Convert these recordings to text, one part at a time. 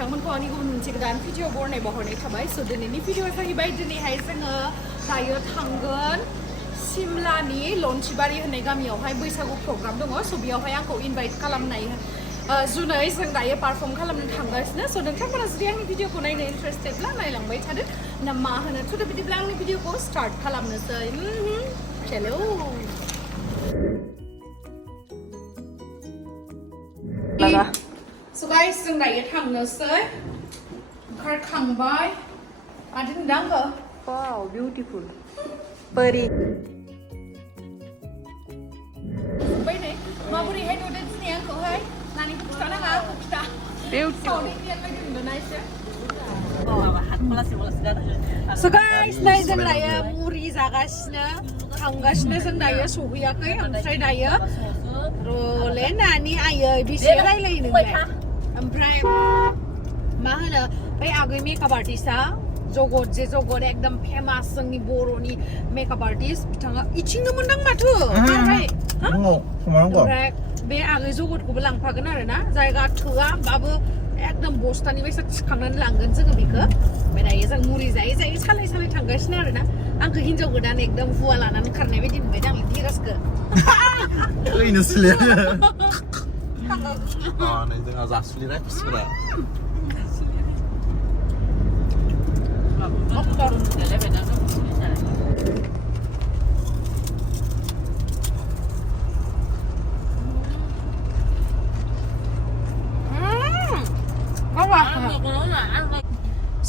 नोंथांमोनखौ आंनि गुबुन मोनसे गोदान भिडिअ बरनाय बावहरनाय थाबाय स' दिनैनि भिडिअ जाहैबाय दिनैहाय जोङो दायो थांगोन सिमलानि लन्थिबारि होननाय गामियावहाय बैसागु प्रग्राम दङ स' बेयावहाय आंखौ इनभाइट खालामनाय जुनै जों दायो पारफर्म खालामनो थांगासिनो स' नोंथांमोना जुदि आंनि भिडिअखौ नायनो इन्टारेस्टेडब्ला नायलांबाय थादो ना मा होनो थ' बिदिब्ला आंनि भिडिअखौ स्टार्ट खालामनोसै हेलौ So guys, जों दायो थांनोसै ओंखारखांबाय मादि नुदों आंखौ? Wow, beautiful. Peri. नुबाय नै माबोरैहाय नुदों दिनै आंखौहाय नानिखौ खिथानाङा आंखौ खिथा साउथ इन्डियान बायदि नुदोंना एसे So guys, नै जों दायो मुरि जागासिनो थांगासिनो जों दायो सहैयाखै ओमफ्राय दायो रले नानि आयै बेसे रायलायो नोंलाय ओमफ्राय मा होनो बै आगै मेकआप आर्टिस्टआ जगत जे जगत एकदम फेमास जोंनि बर'नि मेकआप आर्टिस्ट बिथाङा इथिंनो मोनदां माथो ओमफ्राय बे आगै जगतखौबो लांफागोन आरोना जायगा थोआ होमबाबो एकदम बस्तानि बायसा थिखांनानै लांगोन जोङो बेखौ ओमफ्राय दायो जों मुरि जायै जायै सालाय सालाय थांगासिनो आरोना आंखौ हिनजाव गोदान एकदम हुवा लानानै खारनाय बायदि नुबाय दां धिराजखौ ओरैनो सोलियो नै जोंहा जासुलिनाय खुसिफोरा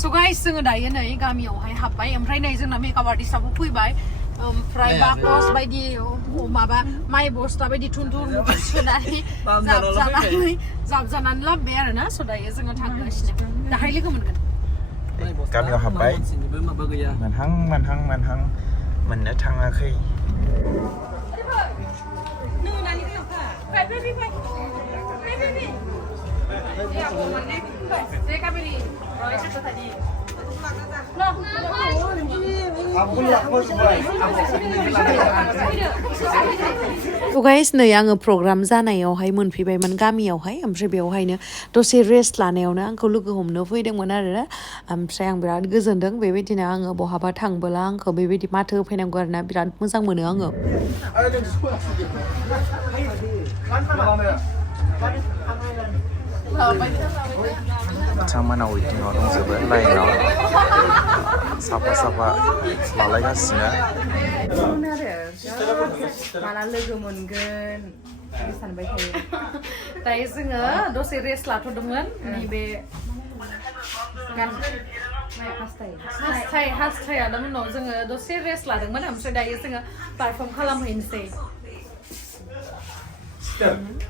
So guys, जोङो दायो नै गामियावहाय हाबबाय ओमफ्राय नै जोंना मेकआप आर्टिस्टआबो फैबाय ओमफ्राय बाकस बायदि माबा माइ बस्ता बायदि थुन सोनानै जाबजानानै लाबोबाय आरोना स' दायो जोङो थांगासिनो दाहाय लोगो मोनगोन गामियाव हाबबाय मोनहां मोननो थाङाखै गाइस नै आङो प्रग्राम जानायावहाय मोनफैबायमोन गामियावहाय ओमफ्राय बेवहायनो दसे रेस्ट लानायावनो आंखौ लोगो हमनो फैदोंमोन आरोना ओमफ्राय आं बिराद गोजोनदों बेबायदिनो आङो बहाबा थांबोला आंखौ बेबायदि माथो होफैनांगौ आरोना बिराद मोजां मोनो आङो बिथांमोना वेटिंआव दंजोबो लाइनाव साफा लालायगासिनो माला लोगो मोनगोन सानबाय थायो दायो जोङो दसे रेस्ट लाथ'दोंमोन नैबे हास्थायानो उनाव जोङो दसे रेस्ट लादोंमोन ओमफ्राय दायो जोङो पारफर्म खालामहैनोसै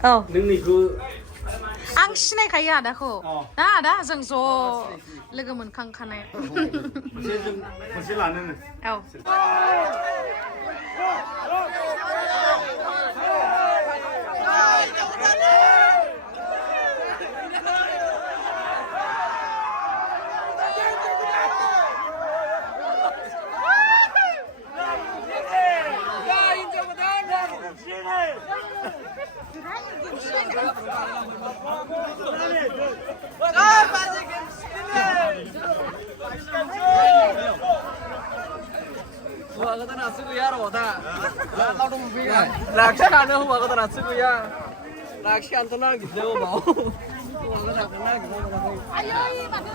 औ आं सिनायखायो आदाखौ दा आदा जों ज' लोगो मोनखांखानाय औ Hua kata nasi gaya roda, kau dong biya. Laksa ane hua kata nasi gaya, laksa antona gitu mau. Hua kata kena gitu. Ayo ini mana?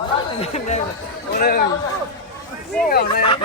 Orang, siapa nak?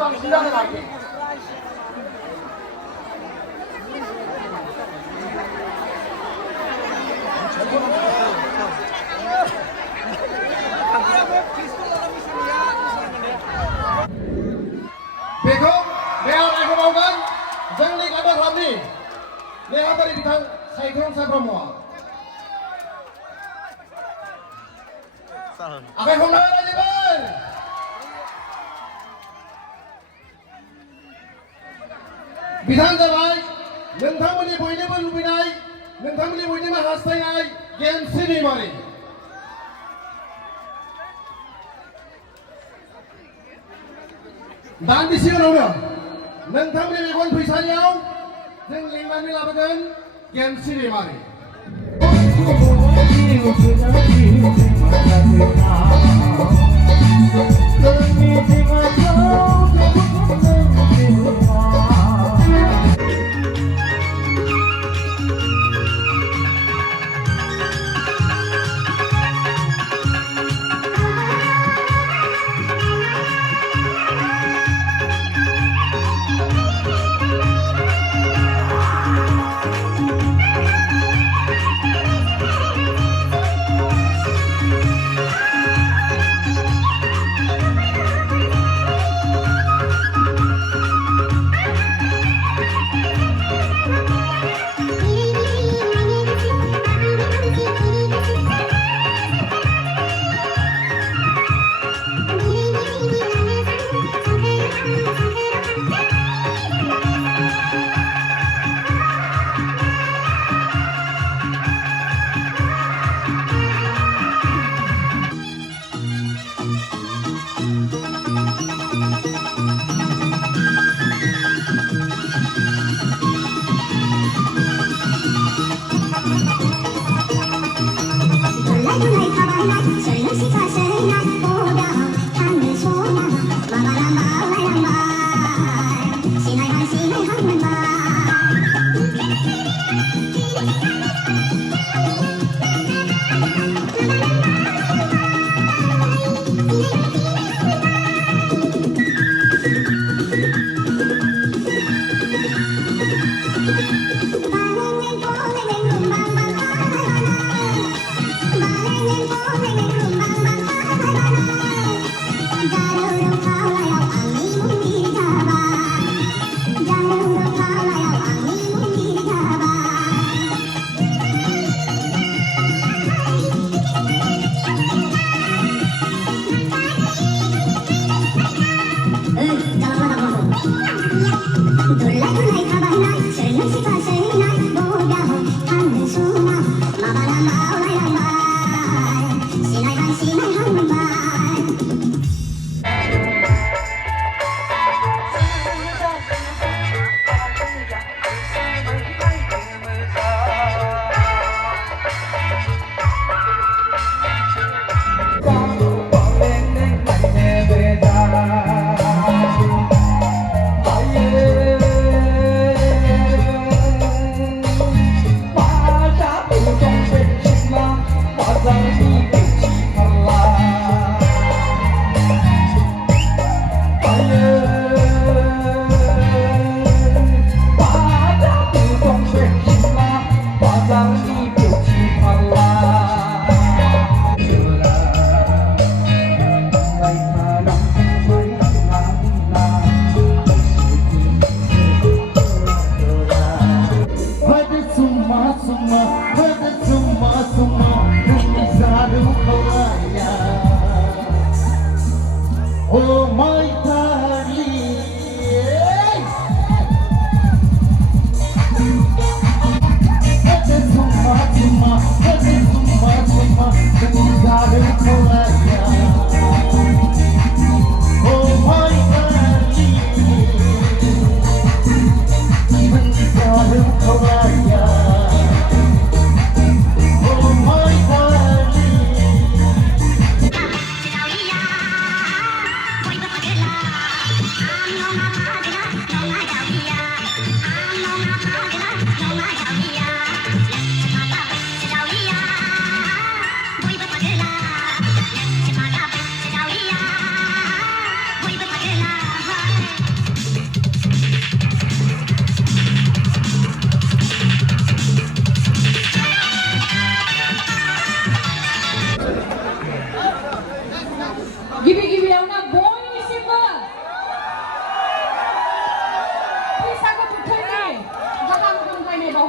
बांसिन जानो हागौ बेखौ मेयरखौ मावगोन जोंनि गादा खालामनि नेहाथारि बिथां सायख्लुम ब्रह्मआ आखाइ हमना रायजोफोर बिथां जाबाय नोंथांमोननि बयनिबो लुबैनाय नोंथांमोननि बयनिबो हास्थायनाय गेमस्रि दैमारि दान्दिसे उनावनो नोंथांमोननि मेगन फैसालियाव जों लिंनानै लाबोगोन गेमस्रि दैमारि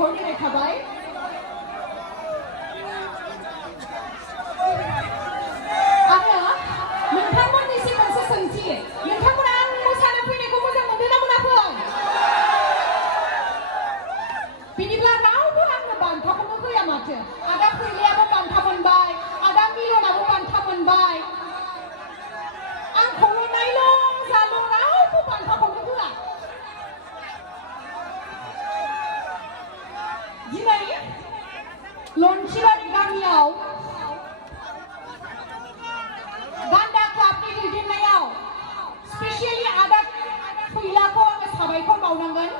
बावहरनाय थाबाय आरो नोंथांमोननिसिम मोनसे सोंथि नोंथांमोना आं मोसानो फैनायखौ मोजां मोनदों ना मोनाखै बिनिब्ला रावबो आंनो बान्थाखौनो होया माथो आदा फैलायाबो बान्था मोनबाय आदा मिलनाबो बान्था मोनबाय आंखौल' नायल' जाल' रावबो बान्थाखौनो होआ दिनै लन्थिबारि गामियाव गान्दा क्लाबनि दैदेननायाव स्पेसियेलि आदा फैलाखौ आङो साबायखर बावनांगोन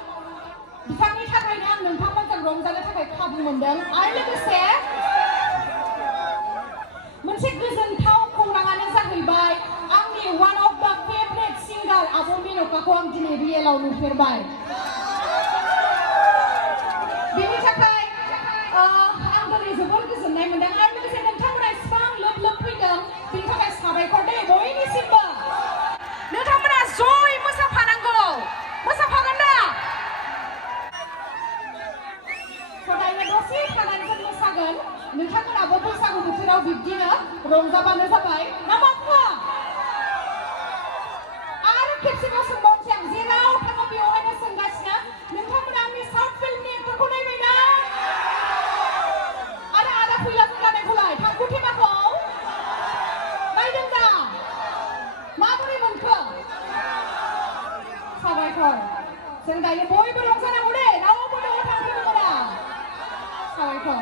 बिथांनि थाखायनो आं नोंथांमोनजों रंजानो थाखाय खाबु मोनदों आरो लोगोसे मोनसे गोजोनथाव खौराङानो जाहैबाय आंनि वान अफ द फेभरेट सिंगार आब' मेनकाखौ आं दिनै रियेलाव नुफेरबाय बेनि थाखाय आं दिनै जोबोर गोजोननाय मोनदों आरो लोगोसे नोंथांमोना इसिबां लोब लोब फैदों बेनि थाखाय साबायखर दे बयनिसिमबो नोंथांमोना जय मोसाफानांगौ मोसाफागोन दा दायो दसे थानानै जों मोसागोन नोंथांमोनाबो बैसागु बोथोराव बिब्दिनो रंजाबानो जाबाय ना मा बुङो आरो खेबसेबाव सोंबावनोसै आं जेराव थाङो बेवहायनो सोंगासिनो नोंथांमोना आंनि साउथ फिल्मनि एक्टरखौ नायबायना आरो आदा फैलाजों जानायखौलाय थांखु थेमाखौ नायदों दा माबोरै मोनखो साबायखर जों दायो बयबो रंजानांगौ दे रावबो न'आव थांफिननो मोना साबायखर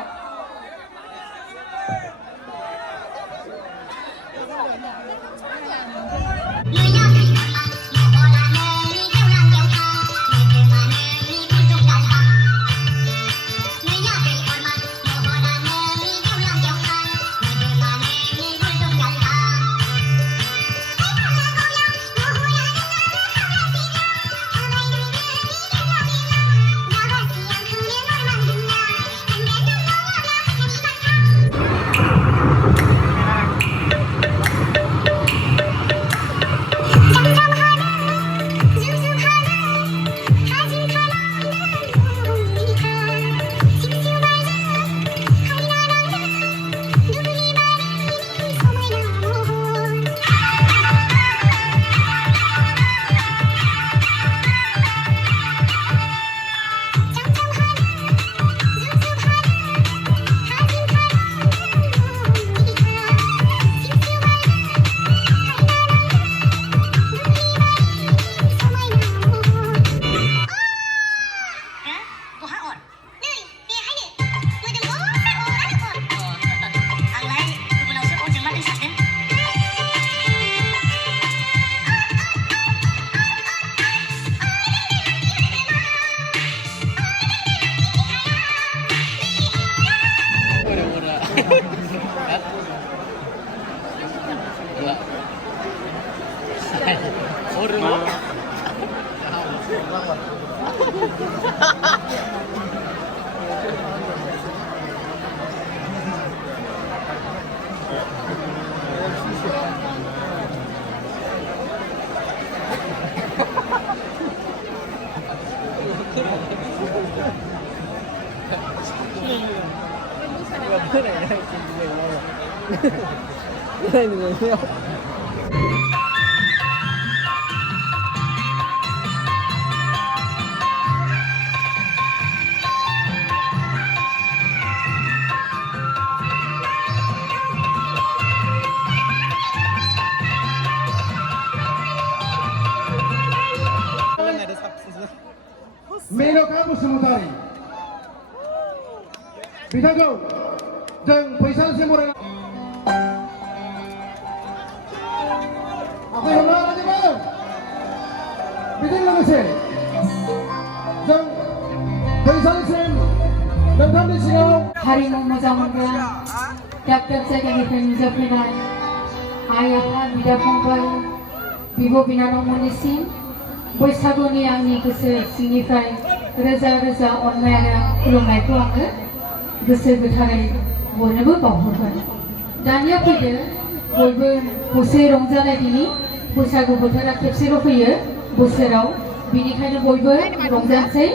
Menoka Bwisuमुतारि बिथांखौ जों फैसालसिम बरायना आखाइ हमना लाजोबो बेजों लोगोसे जों फैसालसिम नोंथांनि सिगाङाव हारिमु मोजां मोनग्रा दाब दाब जायगानिफ्राय नुजाफैनाय आइ आफा बिदा फंबाय बिब' बिनानावमोननिसिम बैसागुनि आंनि गोसो सिंनिफ्राय रोजा रोजा अननाय आरो खुलुमनायखौ आङो गोसो गोथारै बयनोबो बावहरबाय दानिया फैदो बयबो खौसे रंजानाय दिनि बैसागु बोथोरा खेबसेल' फैयो बोसोराव बिनिखायनो बयबो रंजानोसै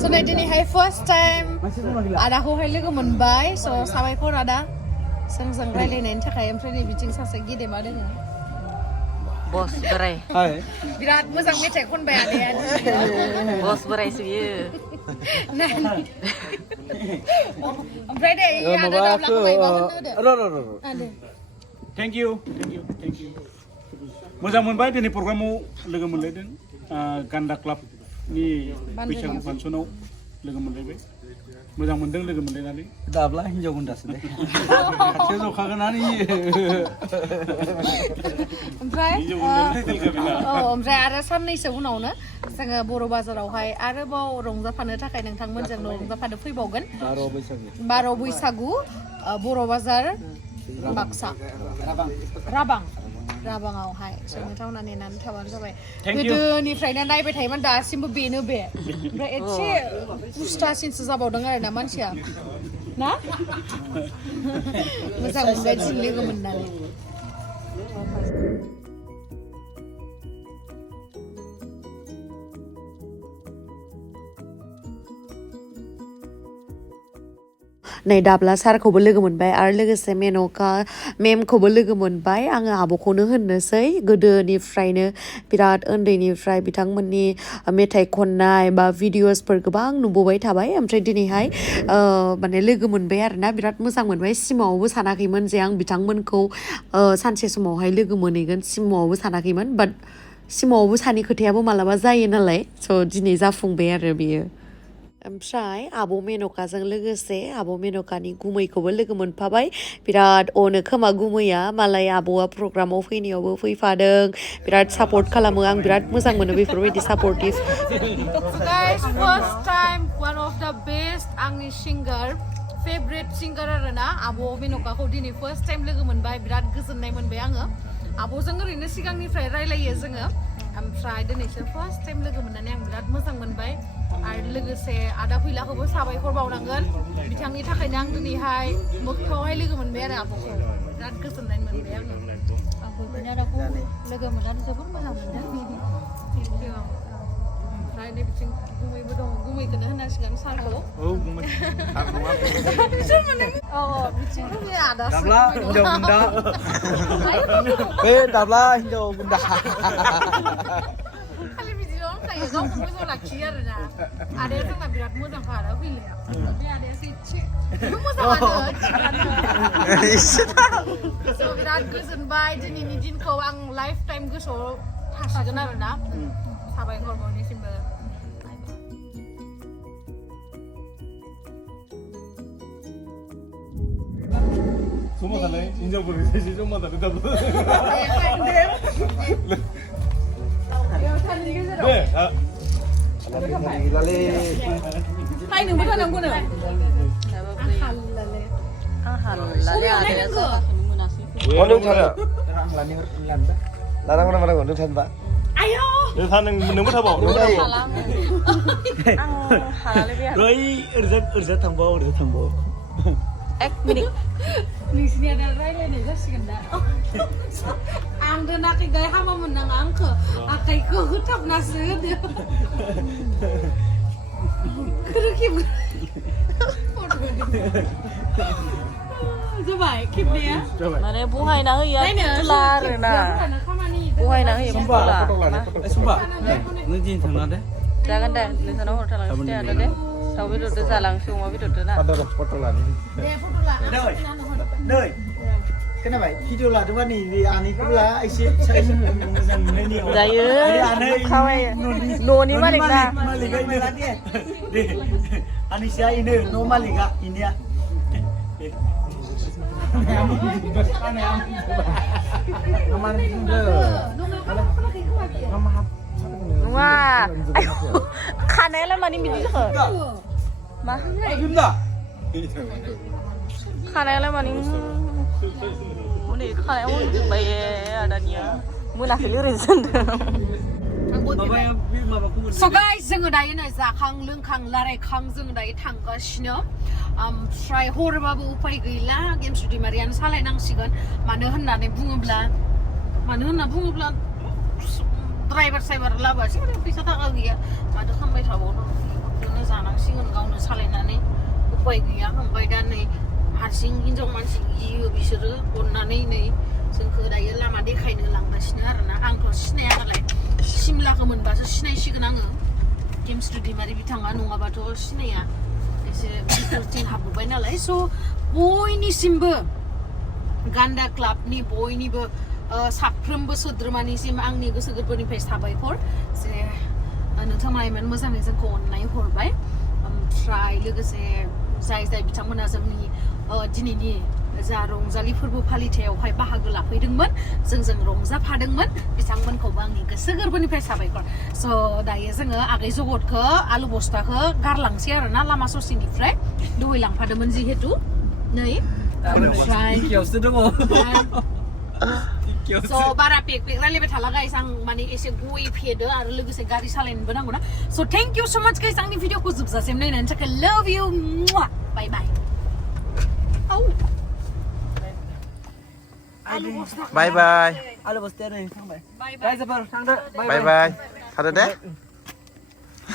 So दिनैहाय first time आदाखौहाय लोगो मोनबाय so साबायखर आदा जोंजों रायलायनायनि थाखाय ओमफ्राय नै बिथिं सासे गेदेमा दोङो बस बोराय बिराद मोजां मेथाइ खनबाय आदाया बस बोरायसो बियो ओमफ्राय दे आदा दाब्लाखौ मायबा होनदो थेंक इउ मोजां मोनबाय दिनै प्रग्रामाव लोगो मोनलायदों गान्दा क्लाबनि बैसागु फांसनाव लोगो मोनलायबाय मोजां मोनदों लोगो मोनलायनानै दाब्ला हिनजाव गुन्दासो दे खाथियाव जखागोनानो ओमफ्राय ओमफ्राय आरो साननैसो उनावनो जोङो बर' बाजारावहाय आरोबाव रंजाफानो थाखाय नोंथांमोनजों रंजाफानो फैबावगोन 12 बैसागु बर' बाजार बाक्सा राबाङावहाय नोंथांमोना नेनानै थाबानो जाबाय गोदोनिफ्रायनो नायबाय थायोमोन दासिमबो बेनो बे ओमफ्राय एसे उस्टासिनसो जाबावदों आरो ना मानसिया ना मोजां मोनबाय दिनै लोगो मोननानै नै दाब्ला सारखौबो लोगो मोनबाय आरो लोगोसे मेनका मेमखौबो लोगो मोनबाय आङो आब'खौनो होननोसै गोदोनिफ्रायनो बिराद उन्दैनिफ्राय बिथांमोननि मेथाइ खननाय बा भिडिअसफोर गोबां नुबोबाय थाबाय ओमफ्राय दिनैहाय माने लोगो मोनबाय आरोना बिराद मोजां मोनबाय सिमाङावबो सानाखैमोन जे आं बिथांमोनखौ सानसे समावहाय लोगो मोनहैगोन सिमाङावबो सानाखैमोन बाट सिमाङावबो सानि खोथायाबो मालाबा जायो नालाय स' दिनै जाफुंबाय आरो बियो ओमफ्राय आब' मेनकाजों लोगोसे आब' मेनकानि गुमैखौबो लोगो मोनफाबाय बिराद अनो खोमा गुमैया मालाय आब'आ प्रग्रामाव फैनायावबो फैफादों बिराद सापर्ट खालामो आं बिराद मोजां मोनो बेफोरबायदि supportive guys first time one of the best आंनि सिंगार फेभरेट सिंगार आरोना आब' मेनकाखौ दिनै first time लोगो मोनबाय बिराद गोजोननाय मोनबाय आङो आब'जों ओरैनो सिगांनिफ्राय रायलायो जोङो ओमफ्राय दिनैसो first time लोगो मोननानै आं बिराद मोजां मोनबाय आरो लोगोसे आदा फैलाखौबो साबायखर बावनांगोन बिथांनि थाखायनो आं दिनैहाय मोगथाङावहाय लोगो मोनबाय आरो आब'खौ बिराद गोजोननाय मोनबाय आङो आंबो आदाखौ लोगो मोननानै जोबोद मोजां मोनदों ओमफ्राय नै बिथिं गुमैबो दङ गुमैखौनो होनांसिगोन सारखौ गुमै बिथिं आदा दाब्ला हिनजाव गुन्दा बे दाब्ला हिनजाव गुन्दा खालि बिदिल' होनखायो गावखौ मोजां लाखियो आरोना आदाया जोंना बिराद मोजांखा आदा फैलाया बे आदायासो एसे मोजाङानो बिराद गोजोनबाय दिनैनि दिनखौ आं लाइफ टाइम गोसोआव थासिगोन आरोना साबायखर बयनिसिमबो जमा थानाय हिनजावफोरनि सासे जमा थानाय दाब्ला Hai nunggu kan nunggu nih. nwngthang larang orang orang nwngthang ba Ayo. नोंथां नोंबो थाबाव ओरैजा थांबाव एक minute Nisinya ada railnya nih sih kan dah. Ang donak igay hama menang angke, akai ko hutap nasi dia. Kerukip. Coba keep dia. Mana buhay na ya tular na buhay na ya tular sumpah ngeujin थांना deh jangan deh lisan orang talang sih ada deh tahu itu tuh langsung mau itu tuh na foto lah Dia foto lah. nơi खोनाबाय video लादोंबा नैबे आनैखौ ला एसे size मोजां नुनायनि जायो खाबाय न'नि मालिक ना मालिका दे आनैसोआ इनो न' मालिका इनिया नङा खानायालाय मानि बिदि जाखो मा खानायालाय मानि हनै खानायाव जोंबाय आदानिया मोनाखै ओरैनो सानदों So guys, जोङो दायो नै जाखां लोंखां लारायखां जोङो दायो थांगासिनो ओमफ्राय हरबाबो उपाय गैला गेम सुदिमारियानो सालायनांसिगोन मानो होनना बुङोब्ला ड्राइभार साइभार लाबासो फैसा थाखा गैया माथो खालामबाय थाबावनो बेखौनो जानांसिगोन गावनो सालायनानै उपाय गैया ओमफ्राय दा नै हारसिं हिनजाव मानसि गियो बिसोरो अननानै नै जोंखौ दायो लामा देखायनो लांगासिनो आरोना आंथ' सिनाया नालाय सिमलाखौ मोनबासो सिनायसिगोन आङो गेम स्टुडिमारि बिथाङा नङाबाथ' सिनाया एसे बिफोरथिं हाबबोबाय नालाय स' बयनिसिमबो गान्दा क्लाबनि बयनिबो साफ्रोमबो सोद्रोमानिसिम आंनि गोसो गोरबोनिफ्राय साबायखर जे नोंथांमोना इमान मोजाङै जोंखौ अननाय हरबाय ओमफ्राय लोगोसे जाय बिथांमोना जोंनि दिनैनि जा रंजालि फोरबो फालिथायावहाय बाहागो लाफैदोंमोन जोंजों रंजाफादोंमोन बिथांमोनखौबो आंनि गोसो गोरबोनिफ्राय साबायखर स' दायो जोङो आगै जगतखौ आलु बस्थाखौ गारलांसै आरोना लामा ससेनिफ्राय दहैलांफादोंमोन जिहेतु नै ओमफ्राय स' बारा पेक रायलायबाय थाला गाइस आं माने एसे गय फेदो आरो लोगोसे गारि सालायनोबो नांगौ ना स' थेंक इउ स' माच गाइस आंनि भिडिअखौ जोबजासिम नायनायनि थाखाय लाभ इउ बाय बाय बाय बाय आलु बस्थाया नै थांबाय रायजोफोर थांदो बाय बाय थादो दे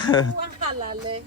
आं हालालै